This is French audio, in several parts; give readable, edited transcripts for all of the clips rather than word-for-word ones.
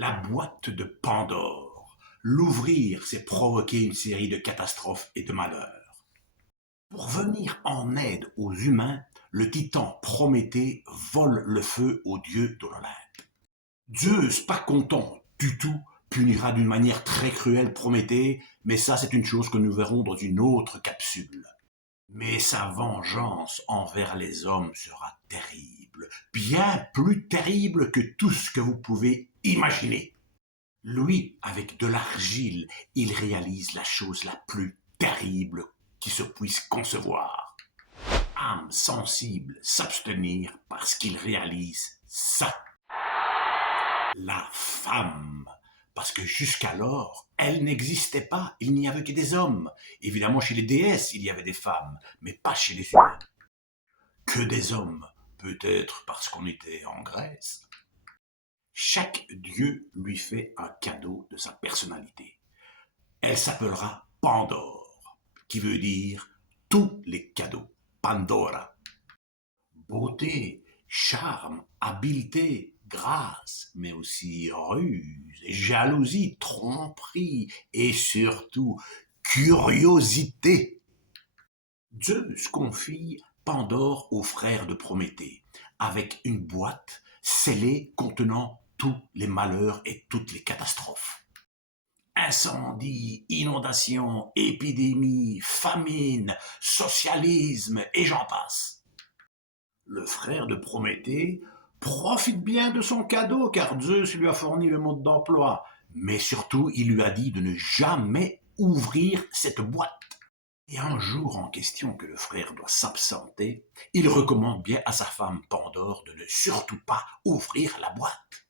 La boîte de Pandore. L'ouvrir, c'est provoquer une série de catastrophes et de malheurs. Pour venir en aide aux humains, le titan Prométhée vole le feu aux dieux de l'Olympe. Zeus, pas content du tout, punira d'une manière très cruelle Prométhée, mais ça c'est une chose que nous verrons dans une autre capsule. Mais sa vengeance envers les hommes sera terrible, bien plus terrible que tout ce que vous pouvez imaginer. Lui, avec de l'argile, il réalise la chose la plus terrible qui se puisse concevoir. Âme sensible, s'abstenir parce qu'il réalise ça. La femme. Parce que jusqu'alors, elle n'existait pas, il n'y avait que des hommes. Évidemment, chez les déesses, il y avait des femmes, mais pas chez les humains. Que des hommes, peut-être parce qu'on était en Grèce. Chaque dieu lui fait un cadeau de sa personnalité. Elle s'appellera Pandore, qui veut dire tous les cadeaux. Pandora. Beauté, charme, habileté, grâce, mais aussi ruse, jalousie, tromperie et surtout curiosité. Zeus confie Pandore au frère de Prométhée, avec une boîte scellée contenant tous les malheurs et toutes les catastrophes. Incendie, inondations, épidémies, famine, socialisme et j'en passe. Le frère de Prométhée profite bien de son cadeau car Zeus lui a fourni le mode d'emploi, mais surtout il lui a dit de ne jamais ouvrir cette boîte. Et un jour en question que le frère doit s'absenter, il recommande bien à sa femme Pandore de ne surtout pas ouvrir la boîte.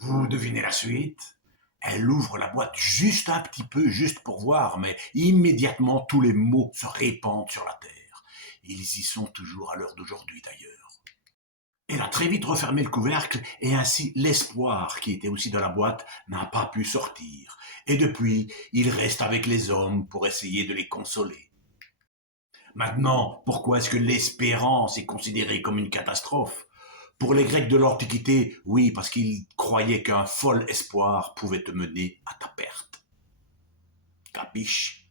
Vous devinez la suite? Elle ouvre la boîte juste un petit peu, juste pour voir, mais immédiatement tous les maux se répandent sur la terre. Ils y sont toujours à l'heure d'aujourd'hui d'ailleurs. Elle a très vite refermé le couvercle et ainsi l'espoir qui était aussi dans la boîte n'a pas pu sortir. Et depuis, il reste avec les hommes pour essayer de les consoler. Maintenant, pourquoi est-ce que l'espérance est considérée comme une catastrophe? Pour les Grecs de l'Antiquité, oui, parce qu'ils croyaient qu'un fol espoir pouvait te mener à ta perte. Capiche?